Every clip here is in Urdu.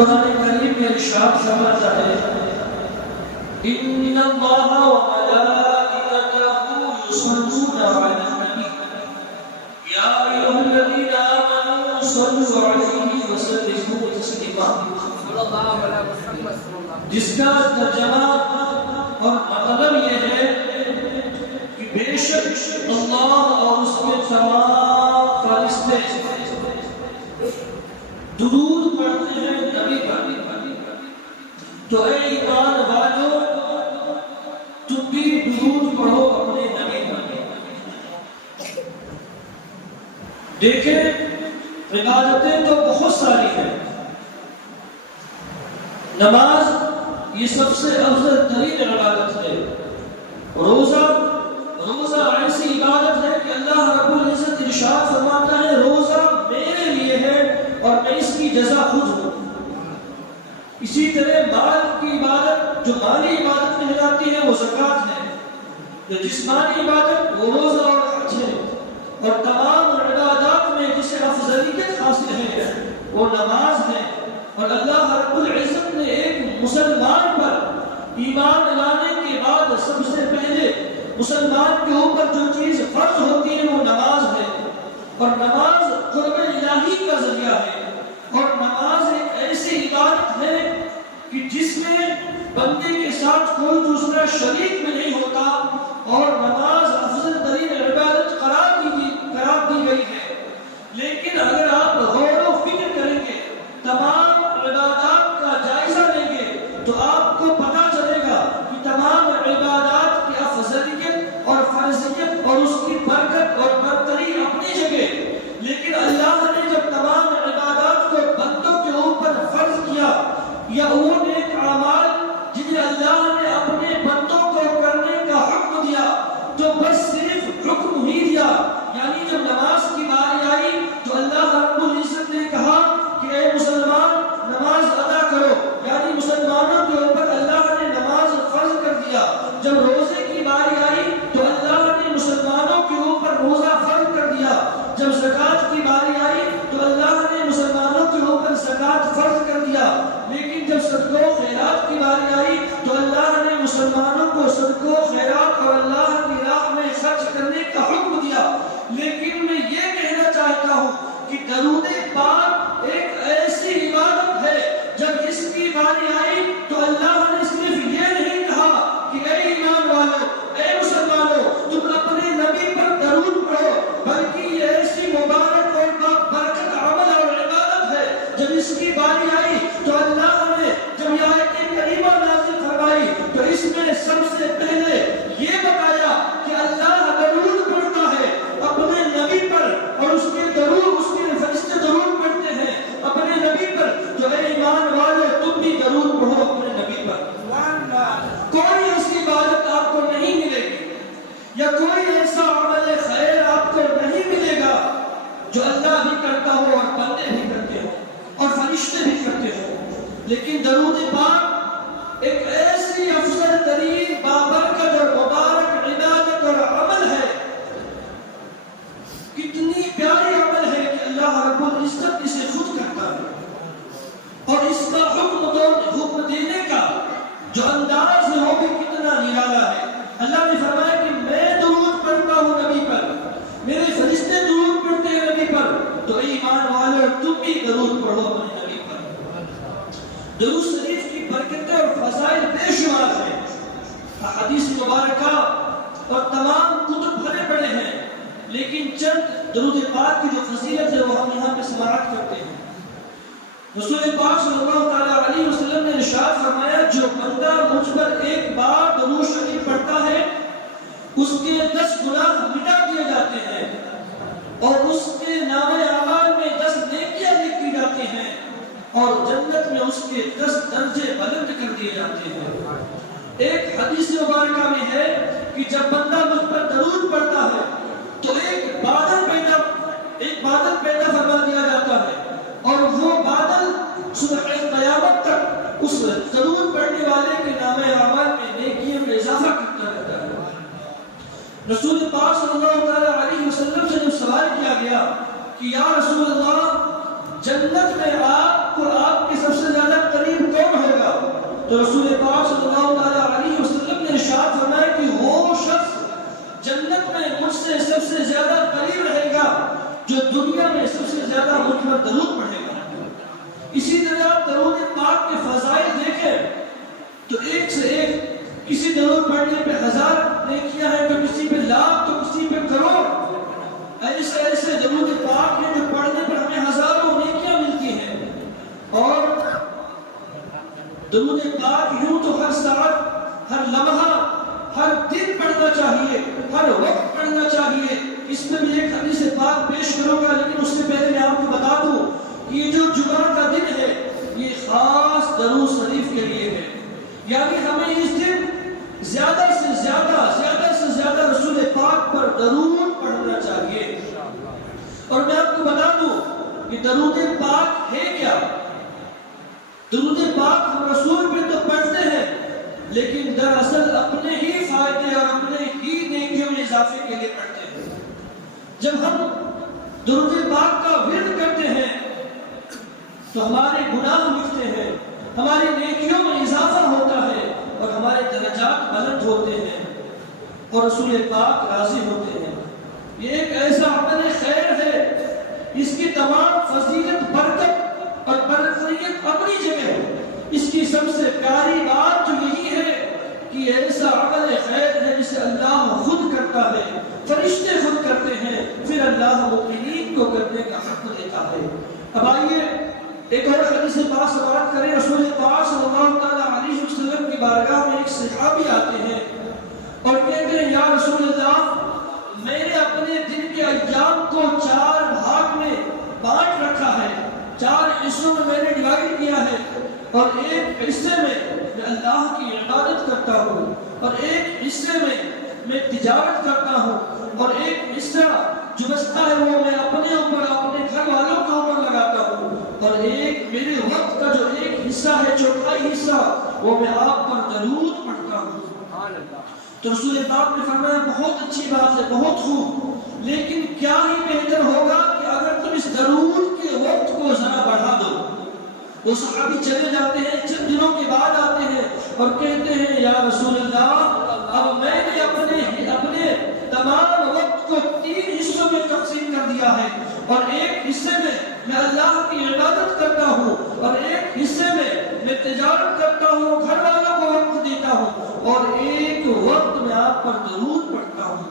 قرآن کریم میں ارشاد فرماتا ہے ان اللہ وملائکتہ یصلون علی النبی یا ایھا الذین آمنوا صلوا علیہ وسلموا تسلیما صلی اللہ علیہ وسلم، جس کا ترجمہ اور مطلب یہ ہے کہ بے شک اللہ اور اس کے تمام فرشتے درود پڑھتے ہیں نبی پر۔ تو اے ایمان والو تم بھی درود پڑھو اپنے نبی پر۔ دیکھیں عبادتیں تو بہت ساری ہیں، نماز یہ سب سے افضل ترین عبادت ہے۔ روزہ ایسی عبادت ہے کہ اللہ رب العزت ارشاد فرماتا ہے روزہ میرے لیے ہے اور میں اس کی جزا خود ہوں۔ اسی طرح مال کی عبادت جو مالی عبادت کہلاتی ہے وہ زکوٰۃ ہے، جو جسمانی عبادت وہ روزہ اور حج ہے، اور تمام عبادات میں جسے افضلیت حاصل ہے وہ نماز ہے۔ اور اللہ رب العزت نے ایک مسلمان پر ایمان لانے کے بعد سب سے پہلے مسلمان کے اوپر جو چیز فرض ہوتی ہے وہ نماز ہے، اور نماز قرب الہی کا ذریعہ ہے، اور نماز ایک ایسی عبادت ہے کہ جس میں بندے کے ساتھ کوئی دوسرا شریک میں نہیں ہوتا، اور نماز افضل ترین عبادت قرار دی گئی ہے۔ لیکن اگر آپ غور و فکر کریں گے، تمام عبادات کا جائزہ لیں گے، تو آپ کو پتہ چلے گا کہ تمام عبادات کی افضلیت اور فرضیت اور اس کی برکت اور برتری اپنی جگہ، لیکن اللہ نے جب تمام عبادات کو بندوں کے اوپر فرض کیا، یا وہ نیک اعمال جنہیں اللہ نے اپنے بندوں کو کرنے کا حکم دیا، تو بس صرف حکم ہی دیا، یعنی جب نماز کی باری آئی تو اللہ رب العزت نے کہا کہ اے مسلمان نماز ادا کرو، یعنی مسلمانوں کے اوپر اللہ نے نماز فرض کر دیا۔ جب روزے کی باری آئی تو اللہ نے مسلمانوں کے اوپر روزہ فرض کر دیا۔ جب زکوٰۃ کی باری آئی تو اللہ نے مسلمانوں کے اوپر زکوٰۃ فرض کر دیا۔ لیکن جب صدقہ و خیرات کی باری آئی تو اللہ نے مسلمانوں کو صدقہ و خیرات اور اللہ کی راہ میں خرچ کرنے کا حکم دیا۔ لیکن میں یہ کہنا چاہتا ہوں کہ درود پاک ایک ایسی عبادت ہے جب اس کی باری آئی تو اللہ نے صرف یہ نہیں کہا کہ اے ایمان والو، اے مسلمانوں تم اپنے نبی پر درود پڑھو، بلکہ یہ ایسی مبارک اور برکت عمل اور عبادت ہے جب اس کی باری آئی تو اللہ نے جب یہ آیت کریمہ نازل فرمائی تو اس میں سب سے پہلے یہ بتایا کہ اللہ درود پڑھتا ہے اپنے نبی پر، اور اس کے فرشتے درود پڑھتے ہیں اپنے نبی پر۔ تو اے ایمان والے تم بھی درود پڑھو اپنے نبی پر۔ کوئی ایسی عبادت آپ کو نہیں ملے گی یا کوئی ایسا عمل خیر آپ کو نہیں ملے گا جو اللہ بھی کرتا ہو اور بندے بھی کرتے ہو اور فرشتے بھی کرتے ہو، لیکن درود پاک ایک ایسی افضل ترین بابرکت اور مبارک عبادت اور عمل ہے، کتنی پیاری عمل ہے کہ اللہ رب العزت اسے خود کرتا ہے، اور اس کا حکم دینے کا جو انداز ہے وہ بھی کتنا نرالا ہے۔ اللہ نے فرمایا کہ میں درود پڑھتا ہوں نبی پر، میرے فرشتے درود پڑھتے ہیں نبی پر، تو ایمان والو تم بھی درود پڑھو اپنے نبی پر۔ درود شریف کی برکتیں اور فضائل بے شمار ہیں، حدیث مبارکہ اور تمام کتب بھرے پڑے ہیں، لیکن چند درود پاک کی جو فضیلت ہے وہ ہم یہاں پہ سماعت کرتے ہیں۔ رسول پاک صلی اللہ تعالیٰ علیہ وسلم نے ارشاد فرمایا جو بندہ مجھ پر ایک بار درود شریف پڑھتا ہے اس کے 10 گناہ مٹا دیے جاتے ہیں، اور اس کے نامہ اعمال میں 10 نیکیاں لکھی جاتی ہیں، اور جنت میں اس کے 10 درجے بلند کر دیے جاتے ہیں۔ ایک حدیث مبارکہ میں ہے کہ جب بندہ مجھ پر درود پڑھتا ہے تو ایک بادل پیدا فرما دیا جاتا ہے، اور وہ بادل صبح قیامت تک اس درود پڑھنے والے کے نامہ اعمال میں نیکیوں میں اضافہ کرتا رہتا ہے۔ رسول پاک صلی اللہ علیہ وسلم سے جب سوال کیا گیا کہ یا رسول اللہ جنت میں آپ کو آپ کے سب سے زیادہ تو رسول پاک صلی اللہ علیہ وسلم نے ارشاد فرمایا کہ وہ شخص جنت میں مجھ سے سب سے زیادہ قریب رہے گا جو دنیا میں سب سے زیادہ مجھ پر درود پڑھے گا۔ اسی طرح درود پاک کے فضائل دیکھیں تو ایک سے ایک، کسی درود پڑھنے پہ 1000 نیکیاں ہیں، تو کسی پہ لاکھ، تو کسی پہ کروڑ۔ ایسے ایسے درود پاک ہیں جو پڑھنے پر ہمیں ہزاروں نیکیاں ملتی ہیں۔ اور درود پاک یوں تو ہر ساعت، ہر لمحہ، ہر دن پڑھنا چاہیے، ہر وقت پڑھنا چاہیے۔ اس میں بھی ایک حدیث پاک پیش کروں گا، لیکن اس سے پہلے میں آپ کو بتا دوں کہ یہ جو جمعہ کا دن ہے یہ خاص درود شریف کے لیے ہے، یعنی ہمیں اس دن زیادہ سے زیادہ رسول پاک پر درود پڑھنا چاہیے۔ اور میں آپ کو بتا دوں کہ درود پاک ہے کیا؟ درود پاک ہم رسول پہ تو پڑھتے ہیں، لیکن دراصل اپنے ہی فائدے اور اپنے ہی نیکیوں میں اضافے کے لیے پڑھتے ہیں۔ جب ہم درود پاک کا ورد کرتے ہیں تو ہمارے گناہ مٹتے ہیں، ہماری نیکیوں میں اضافہ ہوتا ہے اور ہمارے درجات بلند ہوتے ہیں اور رسول پاک راضی ہوتے ہیں۔ یہ ایک ایسا عمل خیر ہے، اس کی تمام فضیلت، برکت اور برکت اپنی جگہ ہے۔ اس کی سب سے پیاری بات تو یہی ہے کہ ایسا عمل خیر ہے جسے اللہ خود کرتا ہے، فرشتے خود کرتے ہیں، پھر اللہ مومنین کو کرنے کا حق دیتا ہے۔ اب آئیے ایک اور حدیث پاک سماعت کریں۔ رسول پاک صلی اللہ علیہ وسلم کی بارگاہ میں ایک صحابی آتے ہیں اور کہتے ہیں یا رسول اللہ، میں نے اپنے دن کے ایام کو 4 بھاگ میں بانٹ رکھا ہے، 4 حصوں میں میں نے ڈیوائیڈ کیا ہے، اور ایک حصے میں اللہ کی عبادت کرتا ہوں، اور ایک حصے میں تجارت کرتا ہوں، اور ایک حصہ جو بچتا ہے وہ میں اپنے اوپر، اپنے گھر والوں کے اوپر لگاتا ہوں، اور ایک میرے وقت کا جو ایک حصہ ہے، 4تھائی حصہ، وہ میں آپ پر درود پڑھتا ہوں۔ تو رسول پاک نے فرمایا بہت اچھی بات ہے، بہت خوب، لیکن کیا ہی بہتر ہوگا کہ اگر تم اس درود کے وقت کو ذرا بڑھا دو۔ وہ صحابی چلے جاتے ہیں، چند دنوں کے بعد آتے ہیں اور کہتے ہیں یا رسول اللہ، اب میں نے اپنے تمام وقت کو 3 حصوں میں تقسیم کر دیا ہے، اور ایک حصے میں اللہ کی عبادت کرتا ہوں، اور ایک حصے میں تجارت کرتا ہوں، گھر والوں کو وقت دیتا ہوں، اور ایک وقت میں آپ پر درود پڑھتا ہوں۔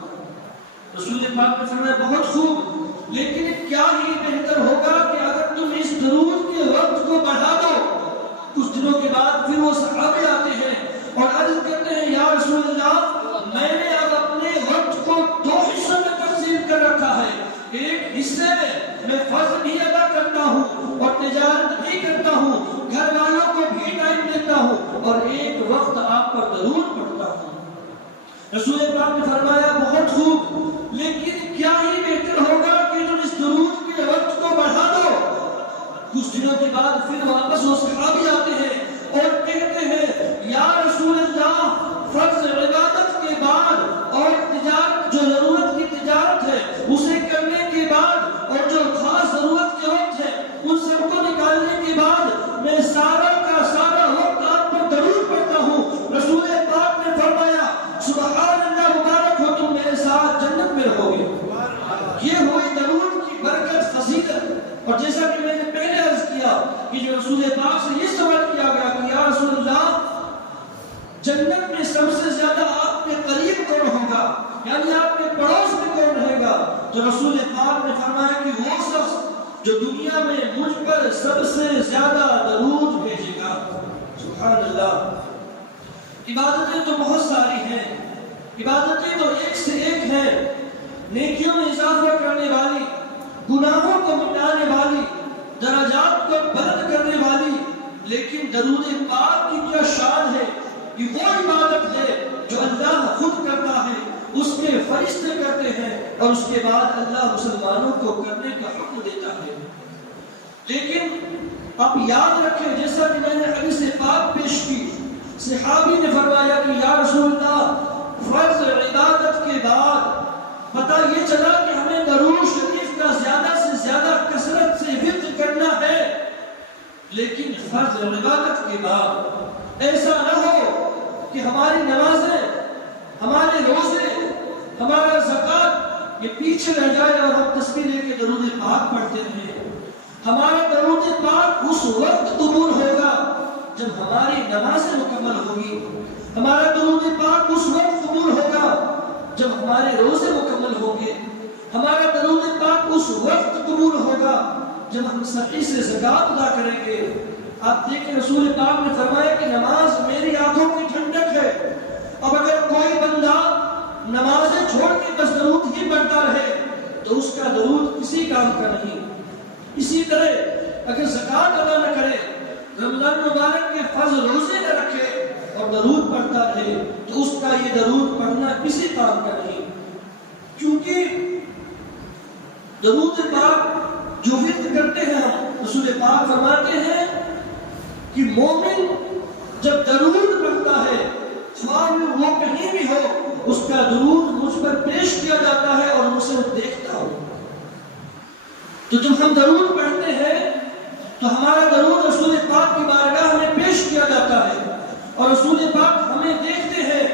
رسول پاک نے فرمایا بہت خوب، لیکن کیا ہی بہتر ہوگا کہ اگر تم اس درود کے وقت کو بڑھا دو۔ کچھ دنوں کے بعد پھر وہ صحابی آتے ہیں اور عرض کرتے ہیں یا رسول اللہ، میں نے اب اپنے وقت کو 2 حصوں میں تقسیم کر رکھا ہے، ایک حصے میں فرض بھی ادا کرتا ہوں اور تجارت بھی کرتا ہوں، گھر والوں کو بھی ٹائم دیتا ہوں، اور ایک وقت آپ پر درود پڑھتا ہوں۔ رسول پاک نے فرمایا بہت خوب، لیکن کیا ہی بہتر ہوگا کہ تم اس درود کے وقت کو بڑھا دو۔ کچھ دنوں کے بعد پھر واپس وہ صحابی آتے ہیں اور کہتے ہیں یا رسول اللہ، فرض عبادت کے بعد اور تجارت، جو ضرورت کی تجارت ہے اسے کرنے کے بعد، اور جو خاص ضرورت کے وقت ہے ان سب کو نکالنے کے بعد، میں سارا کا سارا وقت آپ پر درود پڑھتا ہوں۔ رسول پاک نے فرمایا سبحان اللہ، مبارک ہو، تم میرے ساتھ جنت میں رہو گے۔ یہ ہوئی درود کی برکت، فضیلت۔ اور جیسا کہ میں نے پہلے عرض کیا کہ جو رسول پاک سے یہ سوال کیا گیا کہ یا رسول اللہ، جنت میں سب سے زیادہ آپ کے قریب کون ہوگا، یعنی آپ کے پڑوس میں کون رہے گا، تو رسول پاک نے فرمایا کہ وہ شخص جو دنیا میں مجھ پر سب سے زیادہ درود بھیجے گا۔ سبحان اللہ۔ عبادتیں تو بہت ساری ہیں، عبادتیں تو ایک سے ایک ہیں، نیکیوں میں اضافہ کرنے والی، گناہوں کو مٹانے والی، درجات کو بلند کرنے والی، لیکن درود پاک کی کیا شان ہے کہ وہ عبادت ہے جو اللہ خود کرتا ہے، اس کے فرشتے کرتے ہیں، اور اس کے بعد اللہ مسلمانوں کو کرنے کا حکم دیتا ہے۔ لیکن آپ یاد رکھیں، جیسا کہ میں نے حدیث پاک پیش کی، صحابی نے فرمایا کہ یا رسول اللہ، فرض عبادت کے بعد پتہ یہ چلا کہ ہمیں درود شریف کا زیادہ سے زیادہ کثرت سے ورد کرنا ہے، لیکن فرض عبادت کے بعد ایسا نہ ہو کہ ہماری نمازیں، ہمارے روزے، ہمارا زکوٰۃ یہ پیچھے رہ جائے اور ہم تسبیح لے کے درود پاک پڑھتے رہیں۔ ہمارا درود پاک اس وقت قبول ہوگا جب ہماری نمازیں مکمل ہوگی، ہمارا درود پاک اس وقت قبول ہوگا جب ہمارے روزے مکمل ہوں گے، ہمارا درود پاک اس وقت قبول ہوگا جب ہم صحیح سے زکوٰۃ ادا کریں گے۔ آپ دیکھیں رسول پاک نے فرمایا کہ نماز میری آنکھوں کی ٹھنڈک ہے۔ اب اگر کوئی بندہ نمازیں چھوڑ کے بس درود ہی پڑھتا رہے تو اس کا درود کسی کام کا نہیں۔ اسی طرح اگر زکوٰۃ ادا نہ کرے، رمضان مبارک کے فرض روزے نہ رکھے اور درود پڑھتا رہے تو اس کا یہ درود پڑھنا کسی کام کا نہیں، کیونکہ درود پاک جو ورد کرتے ہیں ہم، رسول پاک فرماتے ہیں کہ مومن جب درود پڑھتا ہے خواہ وہ کہیں بھی ہو، اس کا درود مجھ پر پیش کیا جاتا ہے اور مجھ سے دیکھتا ہوں۔ تو جب ہم درود پڑھتے ہیں تو ہمارا درود رسول پاک کی بارگاہ میں پیش کیا جاتا ہے اور رسول پاک ہمیں دیکھتے ہیں۔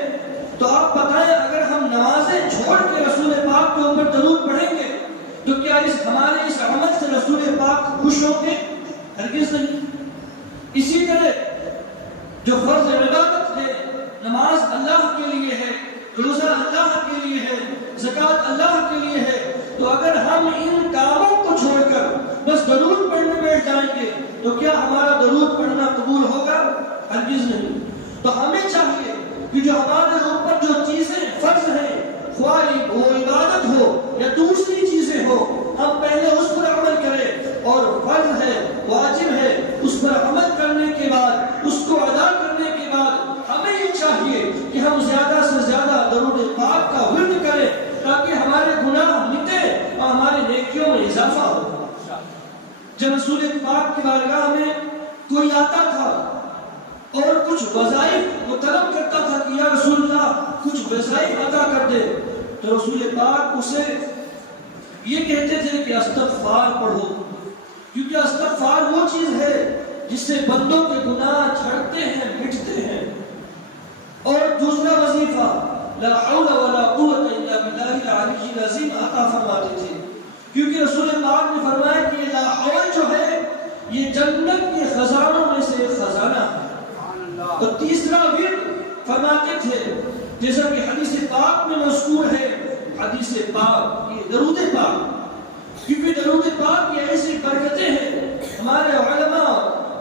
تو آپ بتائیں اگر ہم نمازیں چھوڑ کے رسول پاک کے اوپر درود پڑھیں گے تو کیا ہمارے اس عمل سے رسول پاک خوش ہوں گے؟ ہرگز نہیں۔ اسی طرح جو فرض عبادت ہے، نماز اللہ کے لیے ہے، روزہ اللہ کے لیے ہے، زکوٰۃ اللہ کے لیے ہے، تو اگر ہم ان کاموں کو چھوڑ کر بس درود پڑھنے بیٹھ جائیں گے تو کیا ہمارا درود پڑھنا قبول ہوگا؟ ہرگز نہیں۔ تو ہمیں چاہیے کہ جو ہمارے اوپر جو چیزیں فرض ہیں، خواہ وہ عبادت ہو یا دوسری چیزیں ہو، ہم پہلے اس پر عمل کریں، اور فرض ہے، واجب ہے، اس پر عمل کرنے کے بعد، اس کو ادا کرنے کے بعد ہمیں یہ چاہیے کہ ہم زیادہ سے زیادہ درود پاک کا ورد کریں تاکہ ہمارے گناہ مٹیں اور ہماری نیکیوں میں اضافہ ہو۔ جب رسول پاک کی بارگاہ میں کوئی آتا تھا اور کچھ وظائف وہ طلب کرتا تھا کہ یا رسول اللہ کچھ وظائف عطا کر دے، تو رسول پاک اسے یہ کہتے تھے کہ استغفار پڑھو، کیونکہ استغفار وہ چیز ہے جس سے بندوں کے گناہ جھڑتے ہیں، مٹتے ہیں۔ اور دوسرا وظیفہ لا حول ولا قوت الا باللہ العلی العظیم عطا فرماتے تھے، کیونکہ رسول پاک نے فرمایا کہ لا حول جو ہے یہ جنت کے خزانوں میں سے ایک خزانہ ہے۔ اور تیسرا ورد فرماتے تھے جیسا کہ حدیث پاک میں مذکور ہے، حدیث پاک یہ درود پاک، کیونکہ درود پاک کی ایسی برکتیں ہیں، ہمارے علماء،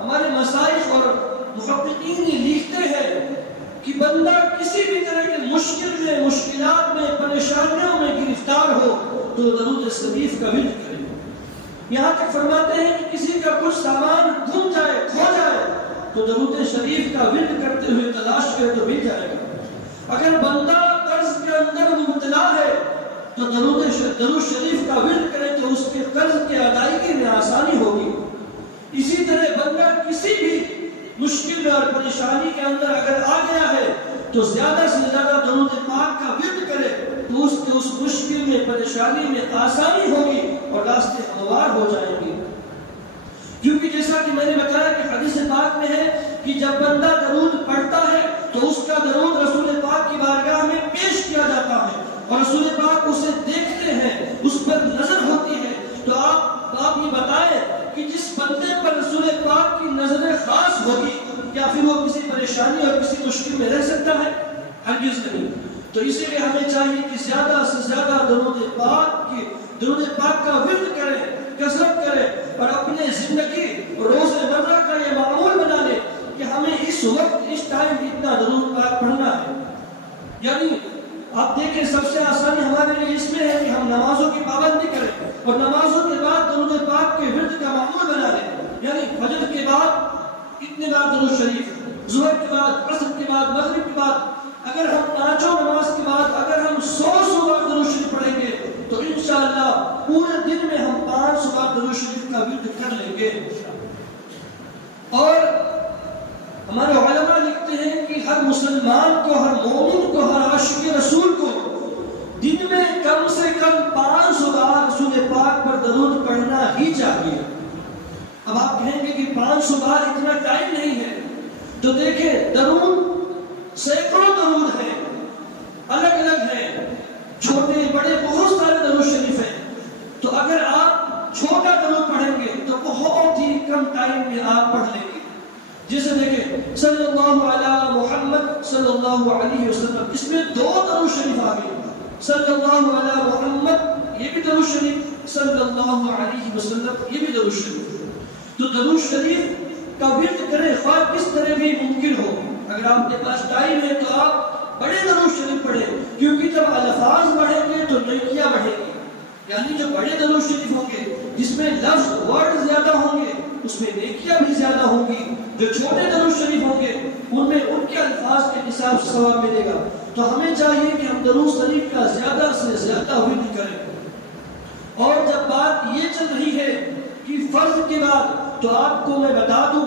ہمارے مشائخ اور محققین لکھتے ہیں کہ بندہ کسی بھی طرح کے مشکل میں، مشکلات میں، پریشانیوں میں گرفتار ہو تو درود شریف کا ورد کرے۔ یہاں تک فرماتے ہیں کہ کسی کا کچھ سامان گم جائے، کھو جائے تو درود شریف کا ورد کرتے ہوئے تلاش کرے تو مل جائے گا۔ اگر بندہ قرض کے اندر مبتلا ہے تو درود شریف کا ورد کرے تو اس کے قرض کی ادائیگی میں آسانی ہوگی۔ اسی طرح بندہ کسی بھی مشکل اور پریشانی کے اندر اگر آ گیا ہے تو زیادہ سے زیادہ درود پاک کا ورد کرے تو اس کے اس مشکل میں، پریشانی میں آسانی ہوگی اور راستے ہموار ہو جائیں گے۔ کیونکہ جیسا کہ میں نے بتایا کہ حدیث پاک میں ہے کہ جب بندہ درود پڑھتا ہے تو اس کا درود رسول پاک کی بارگاہ میں پیش کیا جاتا ہے اور رسول پاک اسے دیکھتے ہیں، اس پر نظر ہوتی ہے۔ تو آپ یہ بتائیں کہ جس بندے پر رسول پاک کی نظر خاص ہوگی کیا پھر وہ کسی پریشانی اور کسی مشکل میں رہ سکتا ہے؟ ہرگز نہیں۔ تو اسی لیے ہمیں چاہیے کہ زیادہ سے زیادہ درود پاک کا ورد کریں، کثرت کریں اور اپنے زندگی روز مرہ کا یہ معمول بنا لیں کہ ہمیں اس وقت اس ٹائم اتنا درود پاک پڑھنا ہے۔ یعنی آپ دیکھیں سب سے آسانی ہمارے لیے اس میں ہے کہ ہم نمازوں کی پابندی کریں اور نمازوں کے بعد درود پاک کے ورد کا معمول بنا لیں۔ یعنی فجر کے بعد اتنے بار درود شریف، ظہر کے بعد، عصر کے بعد، مغرب کے بعد، اگر ہم پانچوں نماز کے بعد اگر ہم 100 بار درود شریف پڑھیں گے تو انشاءاللہ پورے دن میں ہم 500 بار درود شریف کا ورد کر لیں گے۔ اور ہمارے علماء لکھتے ہیں کہ ہر مسلمان کو، ہر مومن کو، ہر عاشق رسول کو دن میں کم سے کم 500 بار رسول پاک پر درود پڑھنا ہی چاہیے۔ اب آپ کہیں گے کہ 500 بار اتنا ٹائم نہیں ہے، تو دیکھیں درود سینکڑوں درود ہیں، الگ الگ ہیں، چھوٹے بڑے بہت سارے درود شریف ہیں. تو اگر آپ چھوٹا درود پڑھیں گے تو بہت ہی کم ٹائم میں آپ پڑھ لیں گے. جیسے دیکھیں صلی اللہ علی محمد صلی اللہ علیہ وسلم، اس میں 2 درود شریف آ گئے. صلی اللہ علی محمد یہ بھی درود شریف، صلی اللہ علیہ وسلم یہ بھی درود شریف. تو درود شریف کا ورد کریں خواہ کس طرح بھی ممکن ہو. اگر آپ کے پاس ٹائم ہے تو آپ بڑے درود شریف پڑھیں، کیونکہ جب الفاظ بڑھیں گے تو نیکیاں بڑھیں گی. یعنی جو بڑے درود شریف ہوں گے جس میں لفظ ورڈ زیادہ ہوں گے اس میں نیکیاں بھی زیادہ ہوں گی. جو چھوٹے درود شریف ہوں گے ان میں ان کے الفاظ کے حساب سے ثواب ملے گا. تو ہمیں چاہیے کہ ہم درود شریف کا زیادہ سے زیادہ ورد کریں. اور جب بات یہ چل رہی ہے کہ فرض کے بعد، تو آپ کو میں بتا دوں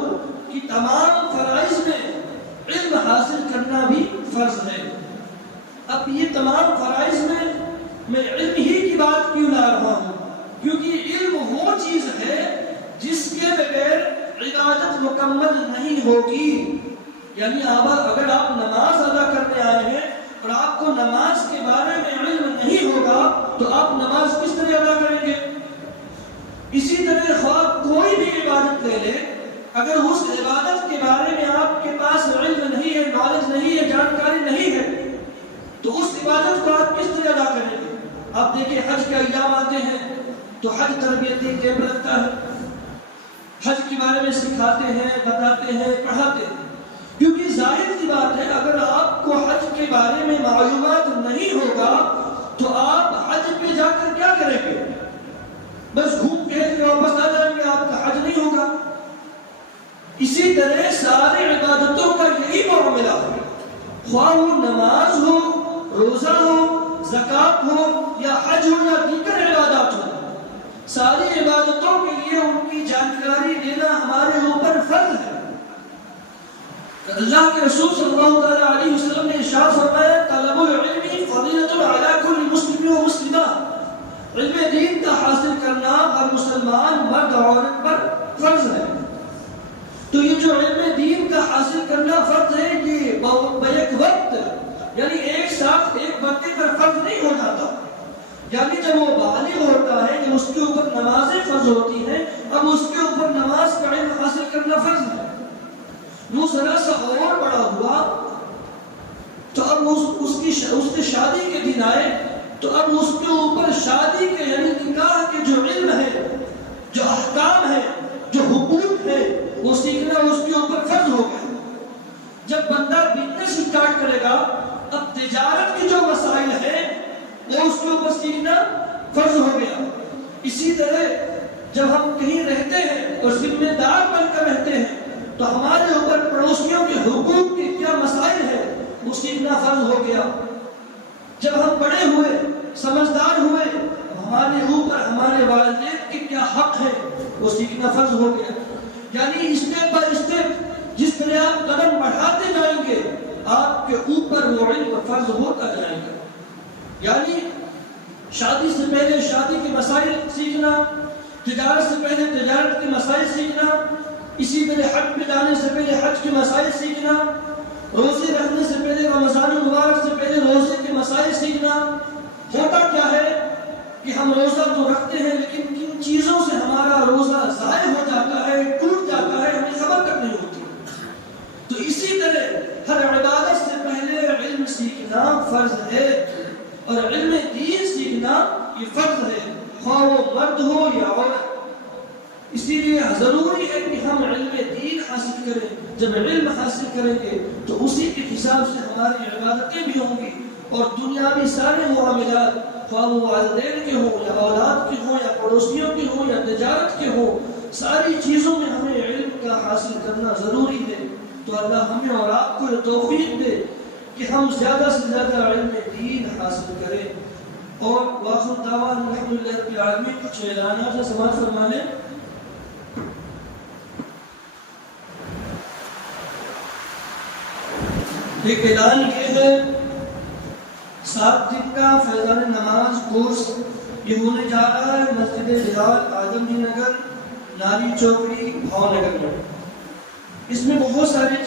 کہ تمام فرائض میں علم حاصل کرنا بھی فرض ہے. اب یہ تمام فرائض میں علم ہی کی بات کیوں لا رہا ہوں؟ کیونکہ علم وہ چیز ہے جس کے بغیر عبادت مکمل نہیں ہوگی. یعنی اگر آپ نماز ادا کرنے آئے ہیں اور آپ کو نماز کے بارے میں علم نہیں ہوگا تو آپ نماز کس طرح ادا کریں گے؟ اسی طرح خواہ کوئی بھی عبادت لے لے، اگر اس عبادت کے بارے میں آپ کے پاس علم نہیں ہے، نالج نہیں ہے، جانکاری نہیں ہے، تو اس عبادت کو آپ کس طرح ادا کریں گے؟ آپ دیکھیں حج کے ایام آتے ہیں تو حج تربیتی کیمپ لگتا ہے، حج کے بارے میں سکھاتے ہیں، بتاتے ہیں، پڑھاتے ہیں. کیونکہ ظاہر سی بات ہے اگر آپ کو حج کے بارے میں معلومات نہیں ہوگا تو آپ حج پہ جا کر کیا کریں گے؟ بس گھوم پھر کے واپس آ جائیں گے، آپ کا حج نہیں ہوگا. اسی طرح سارے عبادتوں کا یہی معاملہ ہے، خواہ وہ نماز ہو، روزہ ہو، زکات ہو، یا حج ہو، یا دیگر عبادات ہو. ساری عبادتوں کے لیے ان کی جانکاری دینا ہمارے اوپر فرض ہے. اللہ کے رسول صلی اللہ علیہ وسلم نے ارشاد فرمایا طلب العلم فضیلۃ علی کل مسلم و مسلمہ. علم دین کا حاصل کرنا ہر مسلمان مرد عورت پر فرض ہے. تو یہ جو علم دین کا حاصل کرنا فرض ہے یہ بیک وقت یعنی ایک ساتھ ایک بندے پر فرض نہیں ہو جاتا. یعنی جب وہ بالغ ہوتا ہے جب اس کے اوپر نمازیں فرض ہوتی ہیں، اب اس کے اوپر نماز کا علم حاصل کرنا فرض ہے. وہ ذرا سا اور بڑا ہوا تو اب اس کے شادی کے دن آئے تو اب اس کے اوپر شادی کے یعنی نکاح کے جو علم ہے، جو احکام ہے، جو حقوق ہے، وہ سیکھنا اس کے اوپر فرض ہو گیا. جب بندہ بزنس اسٹارٹ کرے گا اب تجارت کے جو مسائل ہیں وہ اس کے اوپر سیکھنا فرض ہو گیا. اسی طرح جب ہم کہیں رہتے ہیں اور ذمہ دار بن کر رہتے ہیں تو ہمارے اوپر پڑوسیوں کے حقوق کے کیا مسائل ہیں وہ سیکھنا فرض ہو گیا. جب ہم بڑے ہوئے، سمجھدار ہوئے، ہمارے اوپر ہمارے والدین کے کیا حق ہے وہ سیکھنا فرض ہو گیا. یعنی اسٹیپ بائی اسٹیپ جس طرح آپ قدم بڑھاتے جائیں گے آپ کے اوپر وہ علم فرض ہوتا جائے گا. یعنی شادی سے پہلے شادی کے مسائل سیکھنا، تجارت سے پہلے تجارت کے مسائل سیکھنا، اسی طرح حج پہ جانے سے پہلے حج کے مسائل سیکھنا، روزے رکھنے سے پہلے رمضان المبارک سے پہلے روزے کے مسائل سیکھنا. ہوتا کیا ہے کہ ہم روزہ تو رکھتے ہیں لیکن کن چیزوں سے ہمارا روزہ ضائع ہو جاتا ہے، ٹوٹ جاتا ہے، ہمیں خبر تک نہیں ہوتی. تو اسی طرح ہر عبادت سے پہلے علم سیکھنا فرض ہے اور علم دین سیکھنا یہ فرض ہے، خواہ وہ مرد ہو یا عورت. اسی لیے ضروری ہے کہ ہم علم دین حاصل کریں. جب علم حاصل کریں گے تو اسی کے حساب سے ہماری عبادتیں بھی ہوں گی اور دنیاوی سارے معاملات خواہ وہ والدین کے ہوں یا اولاد کے ہوں یا پڑوسیوں کے ہوں یا تجارت کے ہوں، ساری چیزوں میں ہمیں علم کا حاصل کرنا ضروری ہے. تو اللہ ہمیں اور آپ کو توفیق دے کہ ہم زیادہ سے زیادہ علم دین حاصل کریں. اور واخر دعوانا الحمدللہ رب العالمین. کچھ اعلانات سے سماعت فرما لیں. ایک اعلان یہ ہے 7 دن کا فیضان نماز کورس یہ ہونے جا رہا ہے مسجد بلال آدم جی نگر، ناری چوکڑی، بھاؤ نگر میں. اس میں بہت سارے